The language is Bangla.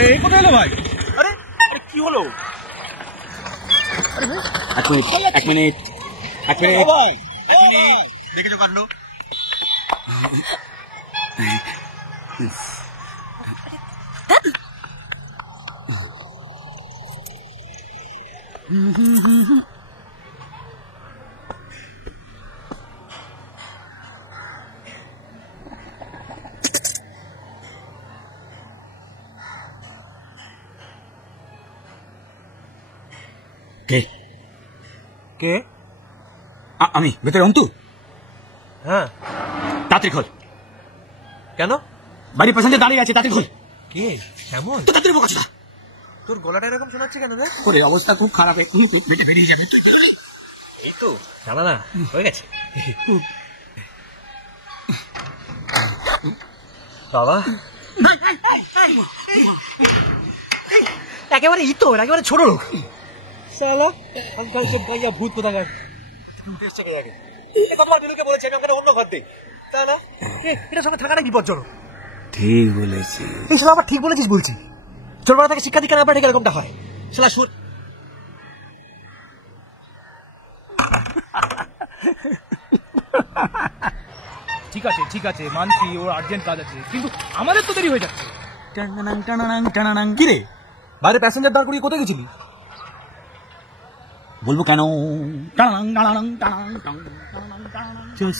এই কোথায় এলো ভাই? আরে আরে কি হলো? এক মিনিট এক মিনিট এক মিনিট ভাই দেখে কাণ্ড। কে কে? আমি ভেতরে অন্তু। হ্যাঁ তাড়াতাড়ি খোল। কেন? বাড়ির পেছনে দাঁড়িয়ে আছে, তাড়াতাড়ি খোল। কে? কেমন? তো তাড়াতাড়ি বোকা চোদা। তোর গলাটা এরকম শোনাচ্ছে কেন রে? ওরে অবস্থা খুব খারাপ, এক্ষুনি পেটে বেরিয়ে যাবে। তুই বললি এই তো জানা না হয়ে গেছে। বাবা একেবারে ইতর, একেবারে ছোট লোক। শালা আজকাল সে গাইয়া ভূত কোথাকার উঠে এসছে কে আগে। কতবার বিলুকে বলেছি আমি আমাকে অন্য ঘর দেই, তাই না? এটার সঙ্গে থাকাটা বিপজ্জনক। ঠিক বলেছি। এই শালা আবার ঠিক বলেছিস বলছি। ছোটবেলা থেকে শিক্ষা দীক্ষা না পাঠে এরকমটা হয়। শালা সুর ঠিক আছে ঠিক আছে, মানছি ওর আর্জেন্ট কাজ আছে, কিন্তু আমাদের তো দেরি হয়ে যাচ্ছে। কি রে, বাইরে প্যাসেঞ্জার দাঁড় করিয়ে কোথায় গেছিলি? বলবো কেন? চল